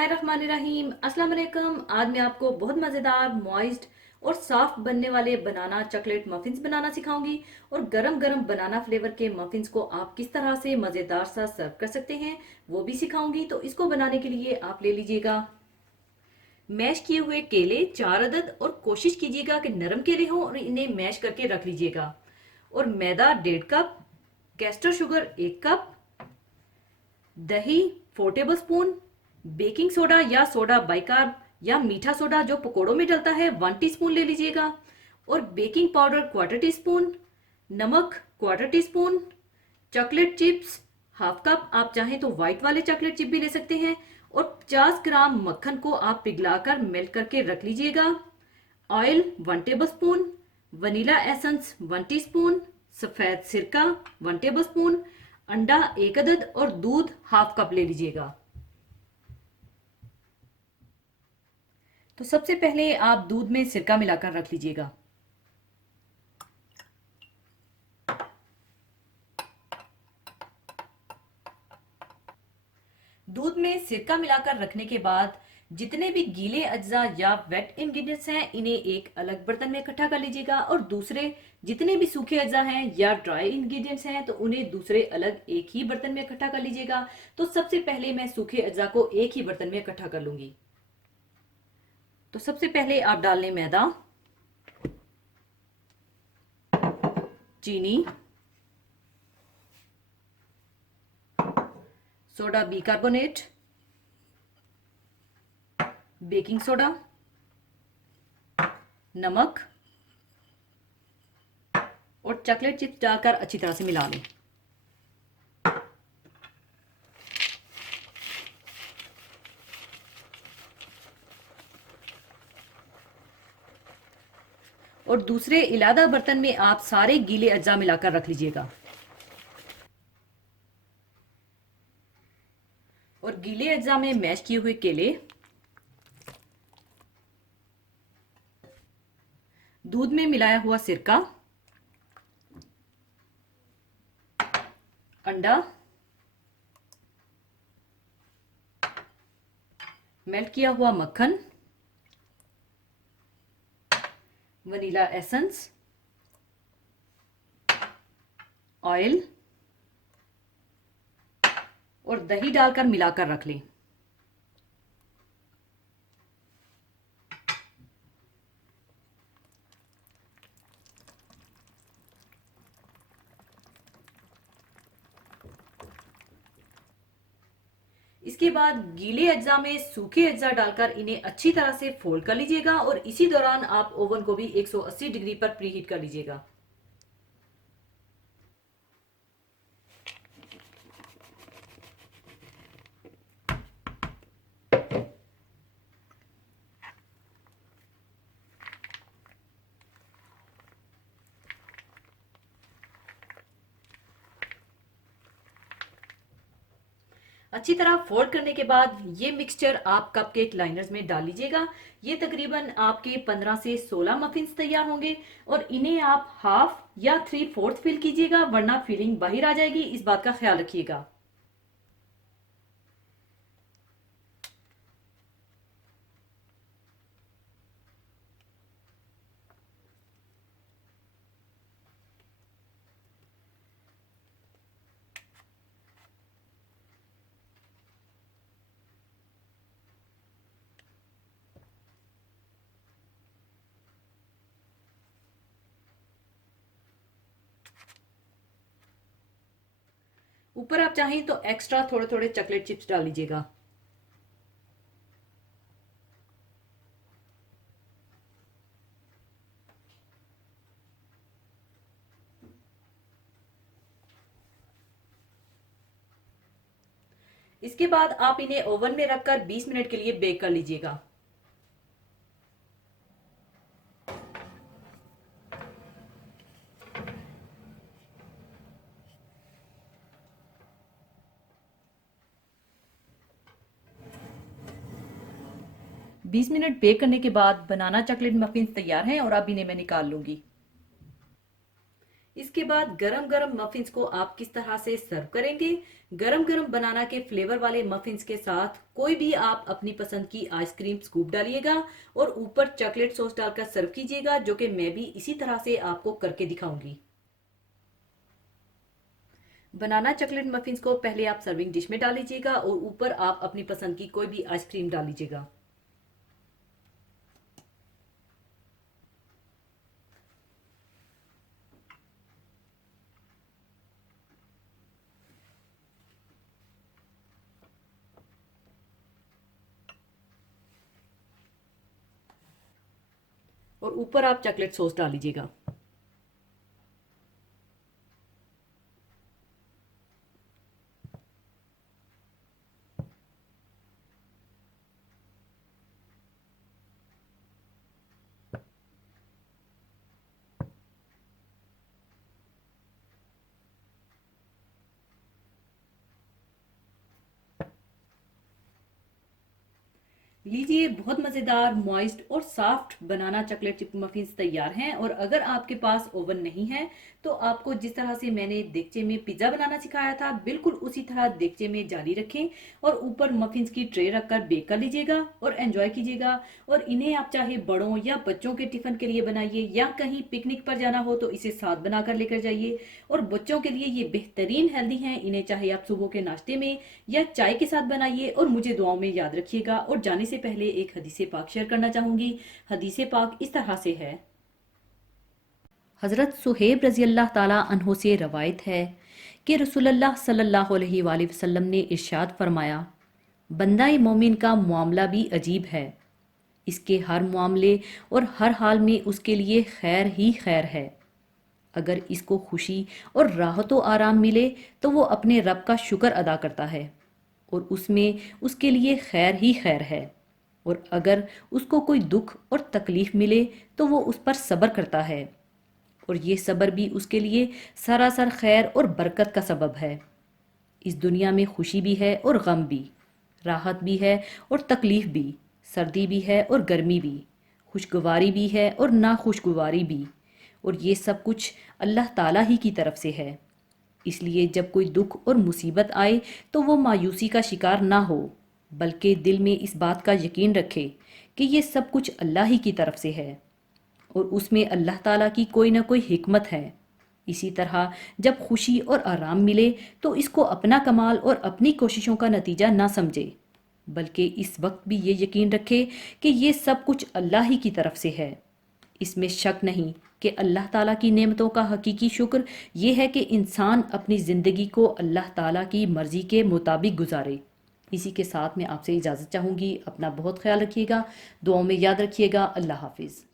बिस्मिल्लाहिर्रहमानिर्रहीम। अस्सलाम वालेकुम। आज मैं आपको बहुत मज़ेदार मॉइस्ट और सॉफ्ट बनने वाले बनाना चॉकलेट मफिन्स बनाना सिखाऊंगी। और गरम गरम बनाना फ्लेवर के मफिन्स को आप किस तरह से मज़ेदार सा सर्व कर सकते हैं वो भी सिखाऊंगी। तो इसको बनाने के लिए आप ले लीजिएगा मैश किए हुए केले 4 अदद, और कोशिश कीजिएगा कि नरम केले हों और इन्हें मैश करके रख लीजिएगा। और मैदा 1.5 कप, कैस्टर शुगर 1 कप, दही 4 टेबल स्पून, बेकिंग सोडा या सोडा बाइकार्ब या मीठा सोडा जो पकोड़ों में डलता है 1 टीस्पून ले लीजिएगा। और बेकिंग पाउडर 1/4 टीस्पून, नमक 1/4 टीस्पून, चॉकलेट चिप्स 1/2 कप, आप चाहें तो व्हाइट वाले चॉकलेट चिप भी ले सकते हैं। और 50 ग्राम मक्खन को आप पिघलाकर मेल्ट करके रख लीजिएगा। Oil 1 table spoon, vanilla essence 1 teaspoon, सफेद सिरका 1 टेबल स्पून, अंडा 1 अदद और दूध 1/2 कप ले लीजिएगा। तो सबसे पहले आप दूध में सिरका मिलाकर रख लीजिएगा। दूध में सिरका मिलाकर रखने के बाद जितने भी गीले अज्जा या वेट इंग्रेडिएंट्स हैं इन्हें एक अलग बर्तन में इकट्ठा कर लीजिएगा, और दूसरे जितने भी सूखे अज्जा हैं या ड्राई इंग्रेडिएंट्स हैं तो उन्हें दूसरे अलग एक ही बर्तन में इकट्ठा कर लीजिएगा। तो सबसे पहले मैं सूखे अज्जा को एक ही बर्तन में इकट्ठा कर लूंगी। तो सबसे पहले आप डाल लें मैदा, चीनी, सोडा बिकार्बोनेट, बेकिंग सोडा, नमक और चॉकलेट चिप्स डालकर अच्छी तरह से मिला लें। और दूसरे इलादा बर्तन में आप सारे गीले अज्जा मिलाकर रख लीजिएगा। और गीले अज्जा में मैश किए हुए केले, दूध में मिलाया हुआ सिरका, अंडा, मेल्ट किया हुआ मक्खन, वनीला एसेंस, ऑयल और दही डालकर मिलाकर रख लें। इसके बाद गीले अज्जा में सूखे अज्जा डालकर इन्हें अच्छी तरह से फोल्ड कर लीजिएगा, और इसी दौरान आप ओवन को भी 180 डिग्री पर प्रीहीट कर लीजिएगा। अच्छी तरह फोल्ड करने के बाद ये मिक्सचर आप कपकेक लाइनर्स में डाल लीजिएगा। ये तकरीबन आपके 15 से 16 मफिन्स तैयार होंगे, और इन्हें आप हाफ या 3/4 फिल कीजिएगा, वरना फिलिंग बाहर आ जाएगी, इस बात का ख्याल रखिएगा। ऊपर आप चाहें तो एक्स्ट्रा थोड़े थोड़े चॉकलेट चिप्स डाल लीजिएगा। इसके बाद आप इन्हें ओवन में रखकर 20 मिनट के लिए बेक कर लीजिएगा। बीस मिनट बेक करने के बाद बनाना चॉकलेट मफिन तैयार हैं, और अब इन्हें मैं निकाल लूंगी। इसके बाद गरम गरम मफिन्स को आप किस तरह से सर्व करेंगे। गरम गरम बनाना के फ्लेवर वाले मफिन्स के साथ कोई भी आप अपनी पसंद की आइसक्रीम स्कूप डालिएगा और ऊपर चॉकलेट सॉस डालकर सर्व कीजिएगा, जो कि मैं भी इसी तरह से आपको करके दिखाऊंगी। बनाना चॉकलेट मफिन्स को पहले आप सर्विंग डिश में डाल लीजिएगा और ऊपर आप अपनी पसंद की कोई भी आइसक्रीम डाल लीजिएगा। और ऊपर आप चॉकलेट सॉस डाल लीजिएगा। लीजिए, बहुत मज़ेदार मॉइस्ट और सॉफ्ट बनाना चॉकलेट चिप मफिन्स तैयार हैं। और अगर आपके पास ओवन नहीं है तो आपको जिस तरह से मैंने देगचे में पिज़्ज़ा बनाना सिखाया था, बिल्कुल उसी तरह देगचे में जाली रखें और ऊपर मफिन्स की ट्रे रखकर बेक कर लीजिएगा और एंजॉय कीजिएगा। और इन्हें आप चाहे बड़ों या बच्चों के टिफ़िन के लिए बनाइए या कहीं पिकनिक पर जाना हो तो इसे साथ बनाकर लेकर जाइए। और बच्चों के लिए ये बेहतरीन हेल्दी हैं। इन्हें चाहे आप सुबह के नाश्ते में या चाय के साथ बनाइए और मुझे दुआओं में याद रखिएगा। और जाने से पहले एक हदीसे पाक शेयर करना चाहूंगी। हदीसे पाक इस तरह से है। हज़रत सुहेब रज़ी अल्लाह ताला अन्हो से रवायत है कि रसूलुल्लाह सल्लल्लाहु अलैहि वसल्लम ने इरशाद फरमाया, बंदा मोमिन का मामला भी अजीब है। इसके हर मामले और हर हाल में उसके लिए खैर ही खैर है। अगर इसको खुशी और राहत व आराम मिले तो वो अपने रब का शुक्र अदा करता है और उसमें उसके लिए खैर ही खैर है। और अगर उसको कोई दुख और तकलीफ मिले तो वो उस पर सब्र करता है और ये सब्र भी उसके लिए सरासर खैर और बरकत का सबब है। इस दुनिया में खुशी भी है और गम भी, राहत भी है और तकलीफ भी, सर्दी भी है और गर्मी भी, खुशगवारी भी है और नाखुशगवारी भी। और ये सब कुछ अल्लाह ताला ही की तरफ से है। इसलिए जब कोई दुख और मुसीबत आए तो वो मायूसी का शिकार ना हो, बल्कि दिल में इस बात का यकीन रखे कि ये सब कुछ अल्लाह ही की तरफ से है और उसमें अल्लाह ताला की कोई ना कोई हिकमत है। इसी तरह जब खुशी और आराम मिले तो इसको अपना कमाल और अपनी कोशिशों का नतीजा ना समझे, बल्कि इस वक्त भी ये यकीन रखे कि ये सब कुछ अल्लाह ही की तरफ से है। इसमें शक नहीं कि अल्लाह ताला की नेमतों का हकीकी शुक्र ये है कि इंसान अपनी ज़िंदगी को अल्लाह ताला की मर्ज़ी के मुताबिक गुजारे। इसी के साथ मैं आपसे इजाज़त चाहूँगी। अपना बहुत ख्याल रखिएगा, दुआओं में याद रखिएगा। अल्लाह हाफिज़।